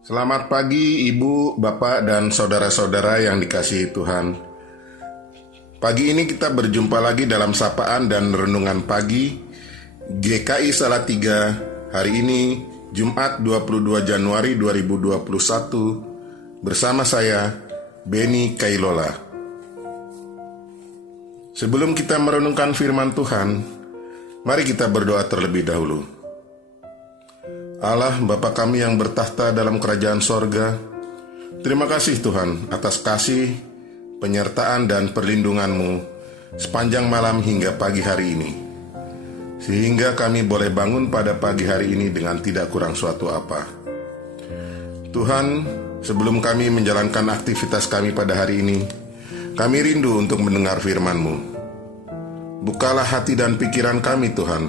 Selamat pagi Ibu, Bapak, dan saudara-saudara yang dikasihi Tuhan. Pagi ini kita berjumpa lagi dalam sapaan dan renungan pagi GKI Salatiga hari ini Jumat 22 Januari 2021 bersama saya Beni Kailola. Sebelum kita merenungkan firman Tuhan, mari kita berdoa terlebih dahulu. Allah Bapa kami yang bertahta dalam kerajaan sorga, terima kasih Tuhan atas kasih, penyertaan dan perlindungan-Mu sepanjang malam hingga pagi hari ini. Sehingga kami boleh bangun pada pagi hari ini dengan tidak kurang suatu apa. Tuhan, sebelum kami menjalankan aktivitas kami pada hari ini, kami rindu untuk mendengar firman-Mu. Bukalah hati dan pikiran kami Tuhan,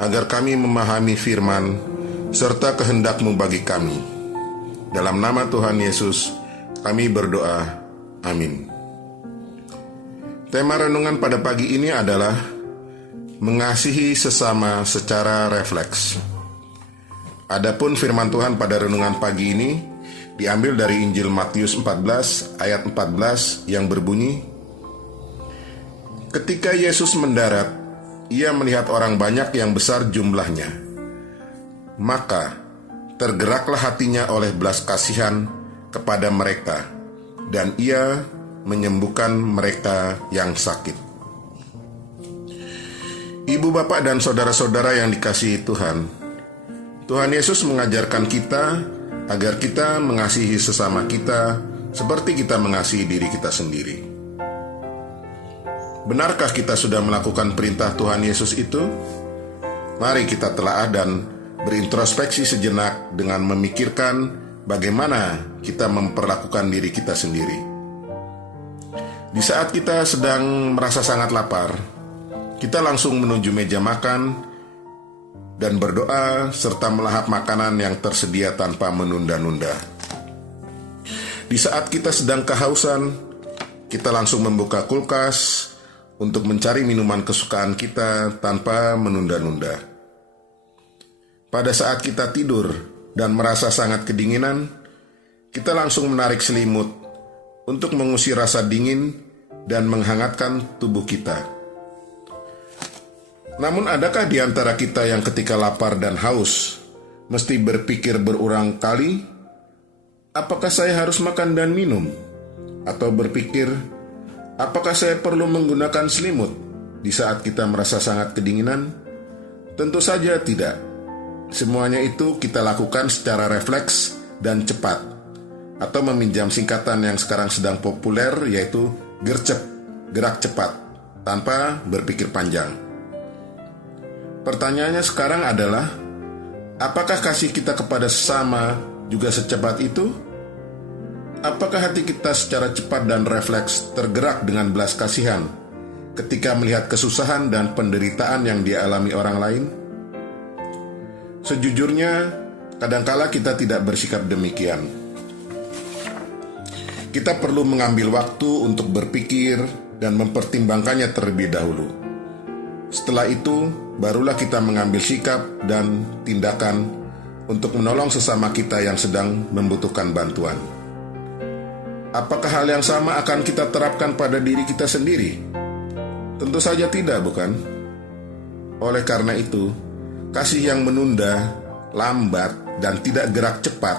agar kami memahami firman serta kehendak-Mu bagi kami. Dalam nama Tuhan Yesus, kami berdoa. Amin. Tema renungan pada pagi ini adalah mengasihi sesama secara refleks. Adapun firman Tuhan pada renungan pagi ini diambil dari Injil Matius 14 ayat 14 yang berbunyi, ketika Yesus mendarat, ia melihat orang banyak yang besar jumlahnya. Maka tergeraklah hatinya oleh belas kasihan kepada mereka, dan ia menyembuhkan mereka yang sakit. Ibu, bapak, dan saudara-saudara yang dikasihi Tuhan, Tuhan Yesus mengajarkan kita agar kita mengasihi sesama kita seperti kita mengasihi diri kita sendiri. Benarkah kita sudah melakukan perintah Tuhan Yesus itu? Mari kita telaah dan berintrospeksi sejenak dengan memikirkan bagaimana kita memperlakukan diri kita sendiri. Di saat kita sedang merasa sangat lapar, kita langsung menuju meja makan dan berdoa serta melahap makanan yang tersedia tanpa menunda-nunda. Di saat kita sedang kehausan, kita langsung membuka kulkas untuk mencari minuman kesukaan kita tanpa menunda-nunda. Pada saat kita tidur dan merasa sangat kedinginan, kita langsung menarik selimut untuk mengusir rasa dingin dan menghangatkan tubuh kita. Namun adakah di antara kita yang ketika lapar dan haus mesti berpikir berulang kali, apakah saya harus makan dan minum? Atau berpikir, apakah saya perlu menggunakan selimut di saat kita merasa sangat kedinginan? Tentu saja tidak. Semuanya itu kita lakukan secara refleks dan cepat, atau meminjam singkatan yang sekarang sedang populer, yaitu gercep, gerak cepat, tanpa berpikir panjang. Pertanyaannya sekarang adalah, apakah kasih kita kepada sesama juga secepat itu? Apakah hati kita secara cepat dan refleks tergerak dengan belas kasihan ketika melihat kesusahan dan penderitaan yang dialami orang lain? Sejujurnya, kadangkala kita tidak bersikap demikian. Kita perlu mengambil waktu untuk berpikir dan mempertimbangkannya terlebih dahulu. Setelah itu, barulah kita mengambil sikap dan tindakan untuk menolong sesama kita yang sedang membutuhkan bantuan. Apakah hal yang sama akan kita terapkan pada diri kita sendiri? Tentu saja tidak, bukan? Oleh karena itu, kasih yang menunda, lambat, dan tidak gerak cepat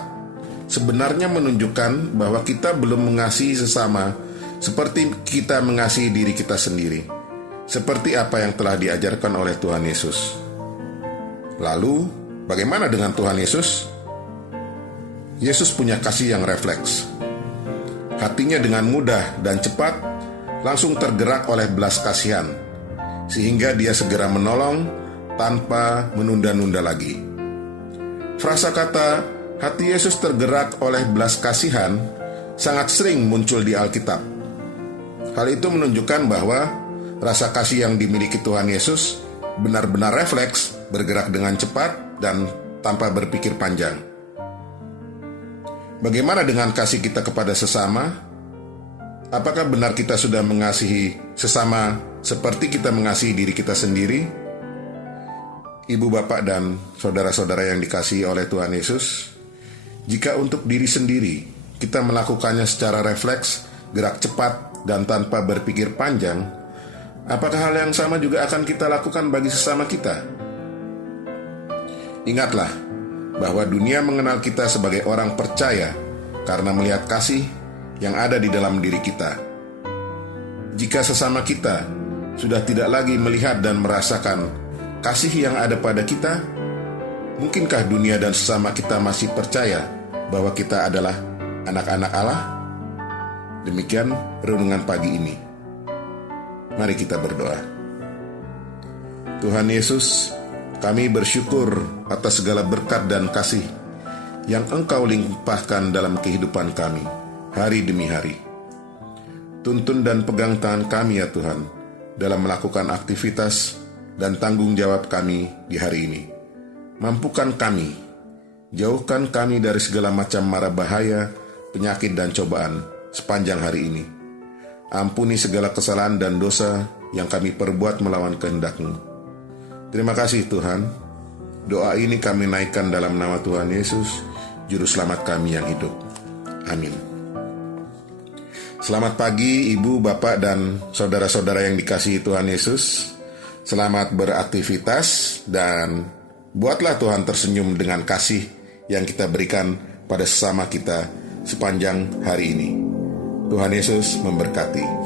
sebenarnya menunjukkan bahwa kita belum mengasihi sesama seperti kita mengasihi diri kita sendiri, seperti apa yang telah diajarkan oleh Tuhan Yesus. Lalu, bagaimana dengan Tuhan Yesus? Yesus punya kasih yang refleks. Hatinya dengan mudah dan cepat langsung tergerak oleh belas kasihan, sehingga dia segera menolong tanpa menunda-nunda lagi. Frasa kata hati Yesus tergerak oleh belas kasihan sangat sering muncul di Alkitab. Hal itu menunjukkan bahwa rasa kasih yang dimiliki Tuhan Yesus benar-benar refleks, bergerak dengan cepat dan tanpa berpikir panjang. Bagaimana dengan kasih kita kepada sesama? Apakah benar kita sudah mengasihi sesama seperti kita mengasihi diri kita sendiri? Ibu, bapak, dan saudara-saudara yang dikasihi oleh Tuhan Yesus, Jika untuk diri sendiri, kita melakukannya secara refleks, gerak cepat, dan tanpa berpikir panjang, apakah hal yang sama juga akan kita lakukan bagi sesama kita? Ingatlah bahwa dunia mengenal kita sebagai orang percaya karena melihat kasih yang ada di dalam diri kita. Jika sesama kita sudah tidak lagi melihat dan merasakan kasih yang ada pada kita, mungkinkah dunia dan sesama kita masih percaya bahwa kita adalah anak-anak Allah? Demikian renungan pagi ini. Mari kita berdoa. Tuhan Yesus, kami bersyukur atas segala berkat dan kasih yang Engkau limpahkan dalam kehidupan kami, hari demi hari. Tuntun dan pegang tangan kami ya Tuhan, dalam melakukan aktivitas dan tanggung jawab kami di hari ini. Mampukan kami, jauhkan kami dari segala macam mara bahaya, penyakit dan cobaan sepanjang hari ini. Ampuni segala kesalahan dan dosa yang kami perbuat melawan kehendak-Mu. Terima kasih Tuhan. Doa ini kami naikkan dalam nama Tuhan Yesus, Juru Selamat kami yang hidup. Amin. Selamat pagi Ibu, Bapak, dan saudara-saudara yang dikasihi Tuhan Yesus. Selamat beraktivitas dan buatlah Tuhan tersenyum dengan kasih yang kita berikan pada sesama kita sepanjang hari ini. Tuhan Yesus memberkati.